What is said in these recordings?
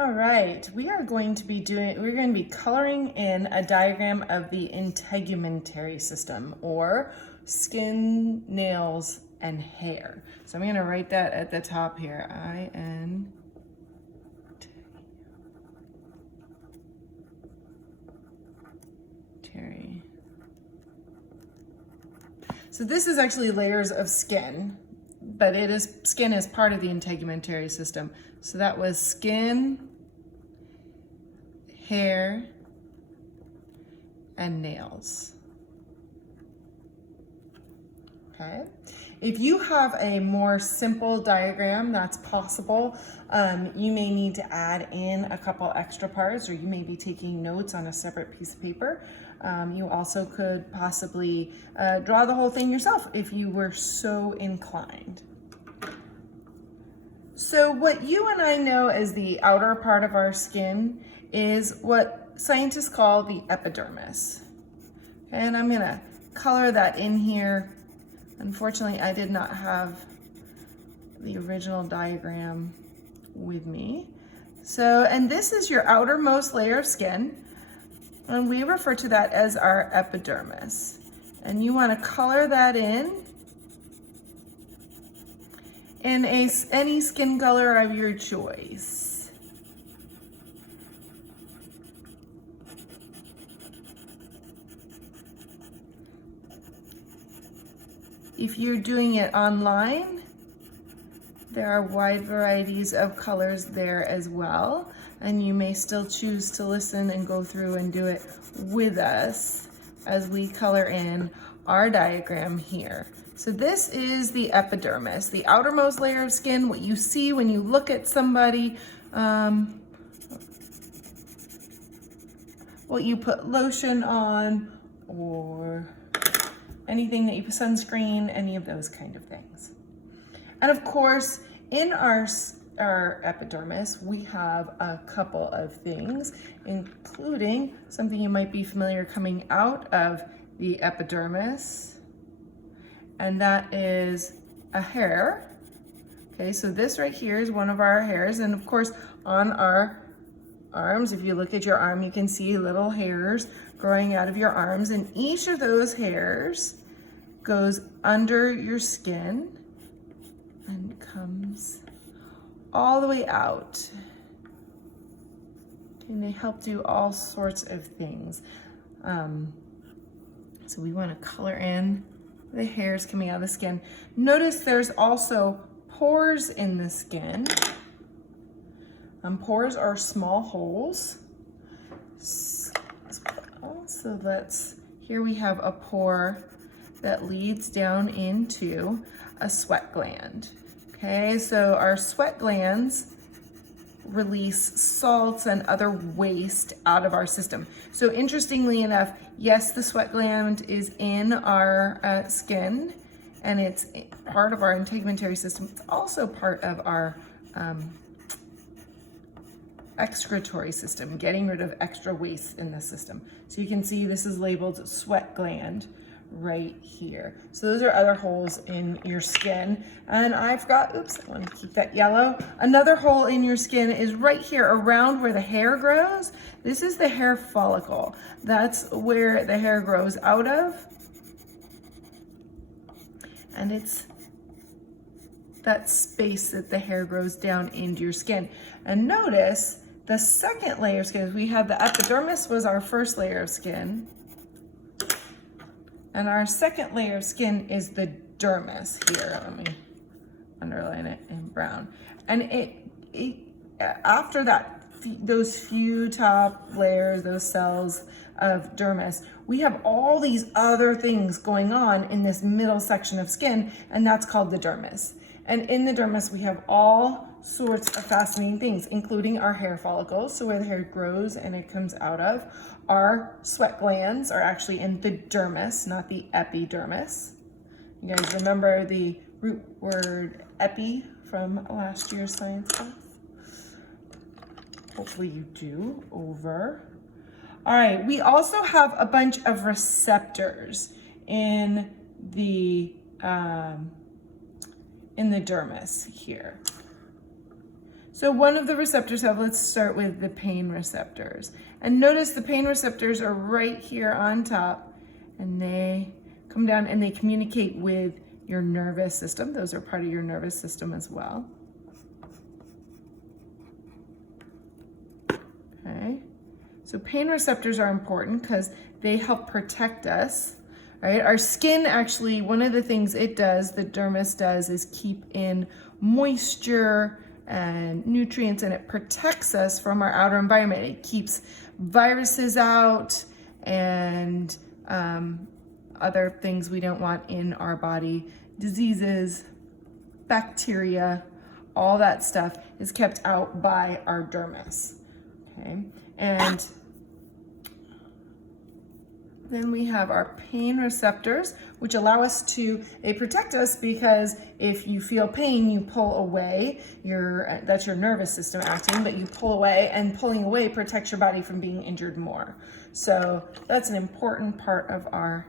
All right, we're going to be coloring in a diagram of the integumentary system, or skin, nails, and hair. So I'm gonna write that at the top here, I-N. So this is actually layers of skin, but skin is part of the integumentary system. So that was skin, hair, and nails. Okay. If you have a more simple diagram, that's possible. You may need to add in a couple extra parts, or you may be taking notes on a separate piece of paper. You also could possibly draw the whole thing yourself if you were so inclined. So what you and I know as the outer part of our skin is what scientists call the epidermis. And I'm gonna color that in here. Unfortunately, I did not have the original diagram with me. So, and this is your outermost layer of skin, and we refer to that as our epidermis. And you want to color that in any skin color of your choice. If you're doing it online, there are wide varieties of colors there as well, and you may still choose to listen and go through and do it with us as we color in our diagram here. So this is the epidermis, the outermost layer of skin, what you see when you look at somebody, what you put lotion on, or anything that you put sunscreen, any of those kind of things. And of course, in our epidermis, we have a couple of things, including something you might be familiar coming out of the epidermis, and that is a hair. Okay, so this right here is one of our hairs, and of course, on our arms, if you look at your arm, you can see little hairs growing out of your arms, and each of those hairs goes under your skin and comes all the way out. And they help do all sorts of things. So we want to color in the hairs coming out of the skin. Notice there's also pores in the skin. Pores are small holes. So here we have a pore that leads down into a sweat gland. Okay, so our sweat glands release salts and other waste out of our system. So interestingly enough, yes, the sweat gland is in our skin, and it's part of our integumentary system. It's also part of our excretory system, getting rid of extra waste in the system. So you can see this is labeled sweat gland right here. So those are other holes in your skin. And I forgot, oops, I want to keep that yellow. Another hole in your skin is right here around where the hair grows. This is the hair follicle. That's where the hair grows out of. And it's that space that the hair grows down into your skin. And notice the second layer of skin, we have the epidermis was our first layer of skin. And our second layer of skin is the dermis here. Let me underline it in brown. And after that, those few top layers, those cells of dermis, we have all these other things going on in this middle section of skin, and that's called the dermis. And in the dermis, we have all sorts of fascinating things, including our hair follicles, so where the hair grows and it comes out of. Our sweat glands are actually in the dermis, not the epidermis. You guys remember the root word epi from last year's science class? Hopefully you do. Over. All right, we also have a bunch of receptors in the dermis here. So one of the receptors let's start with the pain receptors. And notice the pain receptors are right here on top, and they come down and they communicate with your nervous system. Those are part of your nervous system as well. Okay, so pain receptors are important because they help protect us, right? Our skin actually, one of the things it does, the dermis does, is keep in moisture and nutrients, and it protects us from our outer environment. It keeps viruses out and other things we don't want in our body, diseases, bacteria, all that stuff is kept out by our dermis. Okay, and then we have our pain receptors, which allow us to, they protect us because if you feel pain, you pull away. That's your nervous system acting, but you pull away, and pulling away protects your body from being injured more. So that's an important part of our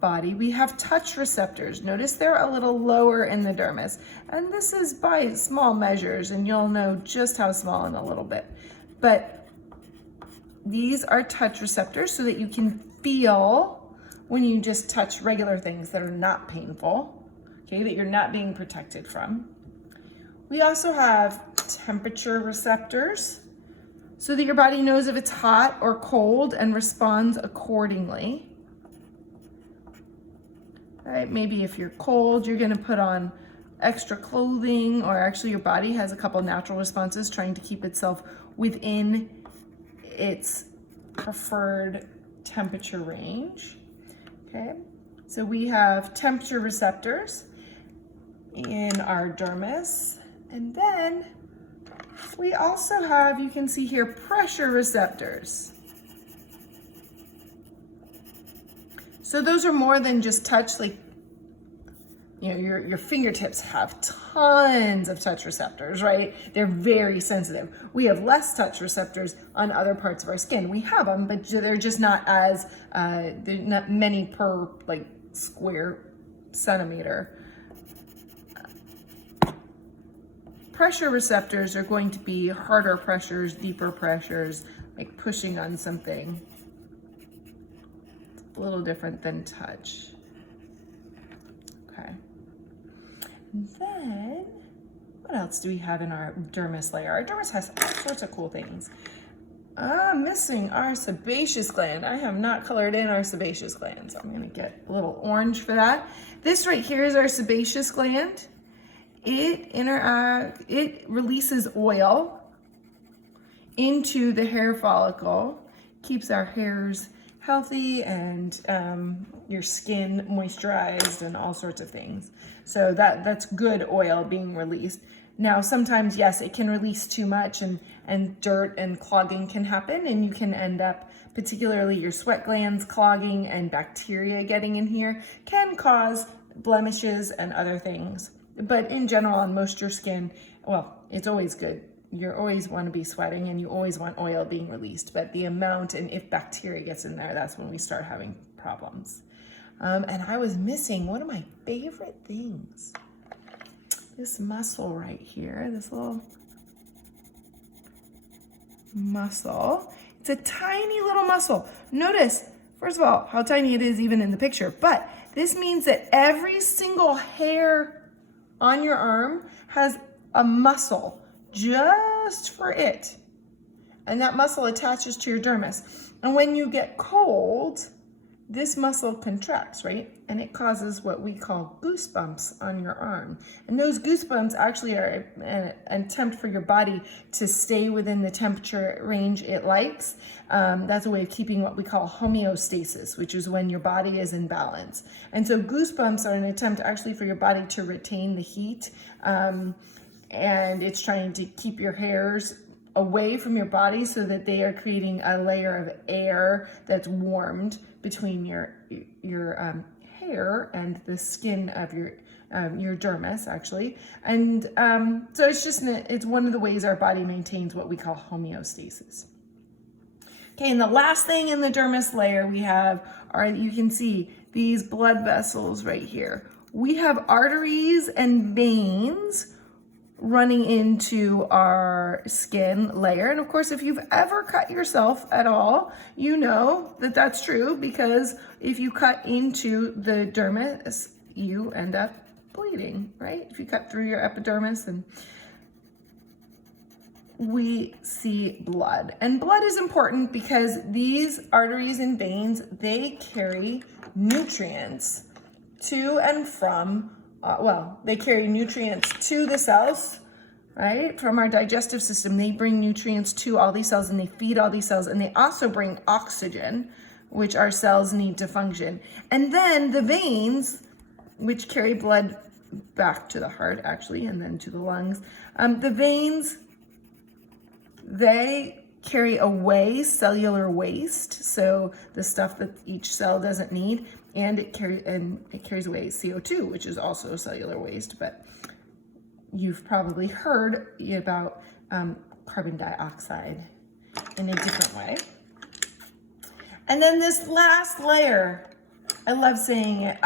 body. We have touch receptors. Notice they're a little lower in the dermis, and this is by small measures, and you'll know just how small in a little bit. But these are touch receptors so that you can feel when you just touch regular things that are not painful, okay, that you're not being protected from. We also have temperature receptors so that your body knows if it's hot or cold and responds accordingly. Right? Maybe if you're cold, you're going to put on extra clothing, or actually your body has a couple natural responses trying to keep itself within its preferred temperature range. Okay, so we have temperature receptors in our dermis, and then we also have, you can see here, pressure receptors. So those are more than just touch. Like, you know, your fingertips have tons of touch receptors, right? They're very sensitive. We have less touch receptors on other parts of our skin. We have them, but they're just not as, they're not many per like square centimeter. Pressure receptors are going to be harder pressures, deeper pressures, like pushing on something. It's a little different than touch. Okay. And then, what else do we have in our dermis layer? Our dermis has all sorts of cool things. I'm missing our sebaceous gland. I have not colored in our sebaceous gland, so I'm gonna get a little orange for that. This right here is our sebaceous gland. It releases oil into the hair follicle, keeps our hairs healthy and your skin moisturized and all sorts of things. So that's good oil being released. Now, sometimes, yes, it can release too much and dirt and clogging can happen, and you can end up, particularly your sweat glands clogging and bacteria getting in here can cause blemishes and other things. But in general, on most of your skin, well, it's always good. You always want to be sweating and you always want oil being released, but the amount and if bacteria gets in there, that's when we start having problems. And I was missing one of my favorite things. This muscle right here, this little muscle. It's a tiny little muscle. Notice, first of all, how tiny it is even in the picture, but this means that every single hair on your arm has a muscle just for it. And that muscle attaches to your dermis. And when you get cold, this muscle contracts, right? And it causes what we call goosebumps on your arm. And those goosebumps actually are an attempt for your body to stay within the temperature range it likes. That's a way of keeping what we call homeostasis, which is when your body is in balance. And so goosebumps are an attempt actually for your body to retain the heat. And it's trying to keep your hairs away from your body so that they are creating a layer of air that's warmed between your hair and the skin of your dermis, actually. And so it's one of the ways our body maintains what we call homeostasis. Okay, and the last thing in the dermis layer we have are, you can see these blood vessels right here. We have arteries and veins running into our skin layer. And of course, if you've ever cut yourself at all, you know that that's true, because if you cut into the dermis, you end up bleeding, right? If you cut through your epidermis, and we see blood. And blood is important because these arteries and veins, they carry nutrients to and from, they carry nutrients to the cells, right? From our digestive system, they bring nutrients to all these cells and they feed all these cells, and they also bring oxygen, which our cells need to function. And then the veins, which carry blood back to the heart actually, and then to the lungs, the veins, they carry away cellular waste, so the stuff that each cell doesn't need, and it carries away CO2, which is also cellular waste. But you've probably heard about carbon dioxide in a different way. And then this last layer, I love saying it.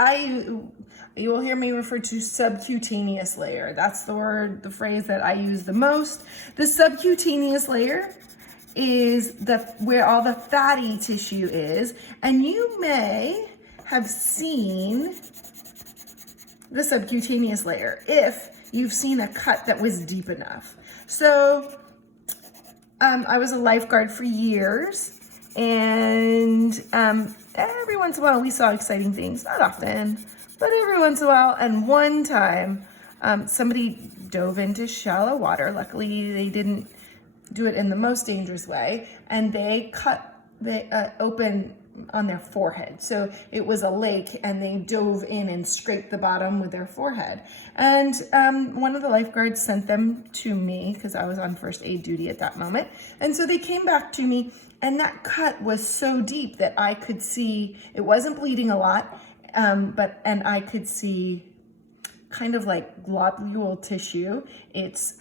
You will hear me refer to subcutaneous layer. That's the phrase that I use the most. The subcutaneous layer is where all the fatty tissue is, and you may have seen the subcutaneous layer if you've seen a cut that was deep enough. So I was a lifeguard for years, and every once in a while we saw exciting things, not often, but every once in a while. And one time somebody dove into shallow water. Luckily they didn't do it in the most dangerous way, and they cut open on their forehead. So it was a lake, and they dove in and scraped the bottom with their forehead. And one of the lifeguards sent them to me because I was on first aid duty at that moment. And so they came back to me, and that cut was so deep that I could see, it wasn't bleeding a lot, and I could see kind of like globule tissue. It's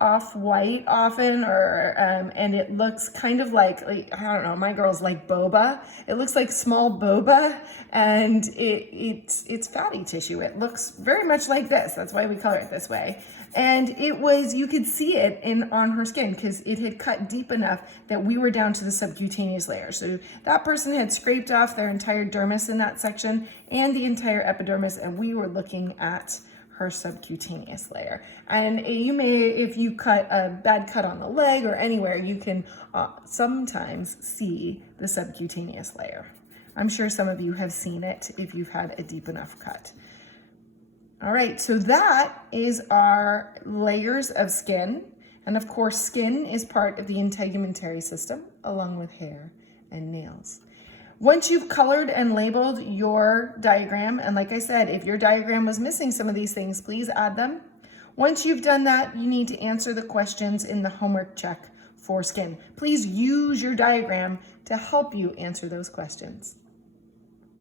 off-white often, or and it looks kind of like I don't know, my girls like boba. It looks like small boba, and it's fatty tissue. It looks very much like this. That's why we color it this way. And you could see it on her skin because it had cut deep enough that we were down to the subcutaneous layer. So that person had scraped off their entire dermis in that section and the entire epidermis, and we were looking at her subcutaneous layer. And you may, if you cut a bad cut on the leg or anywhere, you can sometimes see the subcutaneous layer. I'm sure some of you have seen it if you've had a deep enough cut. All right, so that is our layers of skin. And of course, skin is part of the integumentary system, along with hair and nails. Once you've colored and labeled your diagram, and like I said, if your diagram was missing some of these things, please add them. Once you've done that, you need to answer the questions in the homework check for skin. Please use your diagram to help you answer those questions.